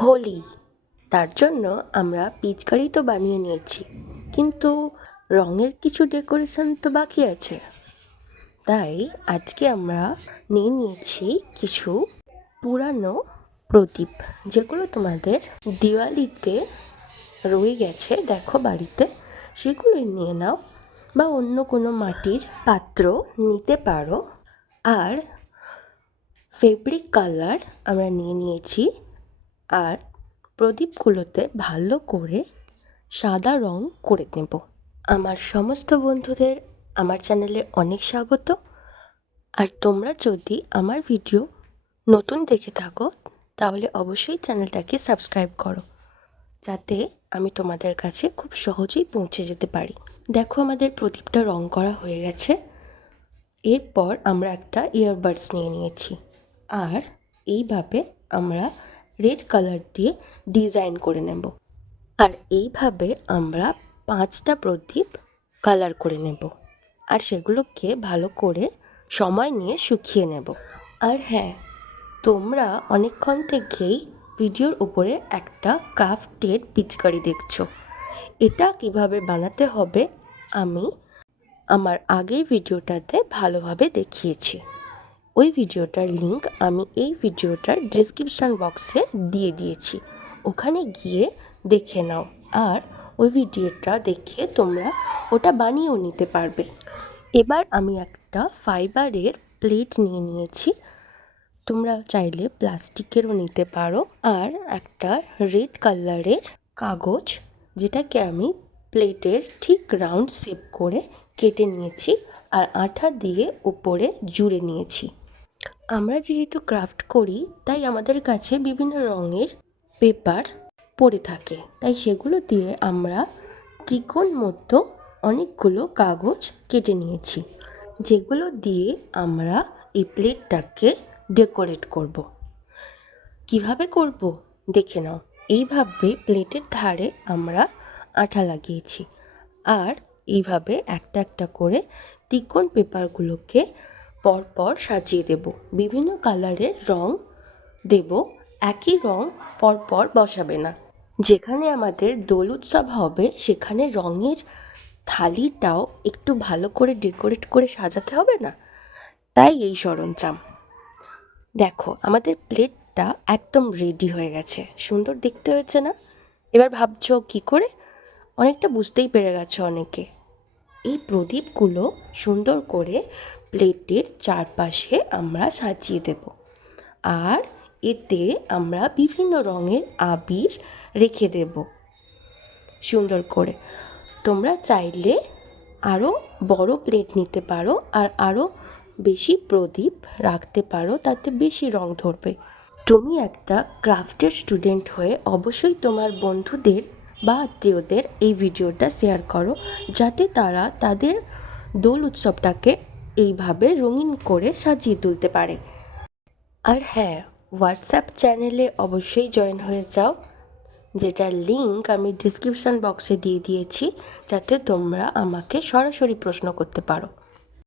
হোলি, তার জন্য আমরা পিচকারি তো বানিয়ে নিয়েছি, কিন্তু রঙের কিছু ডেকোরেশন তো বাকি আছে। তাই আজকে আমরা নিয়ে নিয়েছি কিছু পুরানো প্রদীপ, যেগুলো তোমাদের দিওয়ালিতে রয়ে গেছে দেখো বাড়িতে, সেগুলোই নিয়ে নাও, বা অন্য কোনো মাটির পাত্র নিতে পারো। আর ফেব্রিক কালার আমরা নিয়ে নিয়েছি, আর প্রদীপগুলোতে ভালো করে সাদা রং করে নেব। আমার সমস্ত বন্ধুদের আমার চ্যানেলে অনেক স্বাগত। আর তোমরা যদি আমার ভিডিও নতুন দেখে থাকো তাহলে অবশ্যই চ্যানেলটাকে সাবস্ক্রাইব করো, যাতে আমি তোমাদের কাছে খুব সহজেই পৌঁছে যেতে পারি। দেখো আমাদের প্রদীপটা রং করা হয়ে গেছে। এরপর আমরা একটা ইয়ারবাডস নিয়ে নিয়েছি, আর এইভাবে আমরা রেড কালার দিয়ে ডিজাইন করে নেব। আর এইভাবে আমরা 5টা প্রদীপ কালার করে নেব, আর সেগুলোকে ভালো করে সময় নিয়ে শুকিয়ে নেব। আর হ্যাঁ, তোমরা অনেকক্ষণ থেকেই ভিডিওর উপরে একটা ক্রাফটেড পিচকারি দেখছো। এটা কিভাবে বানাতে হবে আমি আমার আগের ভিডিওটাতে ভালোভাবে দেখিয়েছি। ওই ভিডিওটার লিংক আমি এই ভিডিওটার ডেসক্রিপশান বক্সে দিয়ে দিয়েছি, ওখানে গিয়ে দেখে নাও। আর ওই ভিডিওটা দেখে তোমরা ওটা বানিয়েও নিতে পারবে। এবার আমি একটা ফাইবারের প্লেট নিয়ে নিয়েছি, তোমরা চাইলে প্লাস্টিকেরও নিতে পারো। আর একটা রেড কালারের কাগজ, যেটাকে আমি প্লেটের ঠিক রাউন্ড শেপ করে কেটে নিয়েছি, আর আঠা দিয়ে উপরে জুড়ে নিয়েছি। আমরা যেহেতু ক্রাফট করি, তাই আমাদের কাছে বিভিন্ন রঙের পেপার পড়ে থাকে, তাই সেগুলো দিয়ে আমরা ত্রিকোণ মতো অনেকগুলো কাগজ কেটে নিয়েছি, যেগুলো দিয়ে আমরা এই প্লেটটাকে ডেকোরেট করব। কিভাবে করব দেখে নাও। এইভাবে প্লেটের ধারে আমরা আঠা লাগিয়েছি, আর এইভাবে একটা একটা করে ত্রিকোণ পেপারগুলোকে পরপর সাজিয়ে দেব। বিভিন্ন কালারের রং দেব, একই রং পরপর বসাবে না। যেখানে আমাদের দোল উৎসব হবে সেখানে রঙের থালিটাও একটু ভালো করে ডেকোরেট করে সাজাতে হবে না, তাই এই সরঞ্জাম। দেখো আমাদের প্লেটটা একদম রেডি হয়ে গেছে, সুন্দর দেখতে হয়েছে না? এবার ভাবছো কি করে, অনেকটা বুঝতেই পেরে গেছো অনেকে। এই প্রদীপগুলো সুন্দর করে প্লেটের চারপাশে আমরা সাজিয়ে দেব, আর এতে আমরা বিভিন্ন রঙের আবির রেখে দেব সুন্দর করে। তোমরা চাইলে আরও বড় প্লেট নিতে পারো, আর আরও বেশি প্রদীপ রাখতে পারো, তাতে বেশি রং ধরবে। তুমি একটা ক্রাফটের স্টুডেন্ট হয়ে অবশ্যই তোমার বন্ধুদের বা আত্মীয়দের এই ভিডিওটা শেয়ার করো, যাতে তারা তাদের দোল উৎসবটাকে এইভাবে রঙিন করে সাজিয়ে তুলতে পারে। আর হ্যাঁ, হোয়াটসঅ্যাপ চ্যানেলে অবশ্যই জয়েন হয়ে যাও, যেটার লিংক আমি ডিসক্রিপশান বক্সে দিয়ে দিয়েছি, যাতে তোমরা আমাকে সরাসরি প্রশ্ন করতে পারো।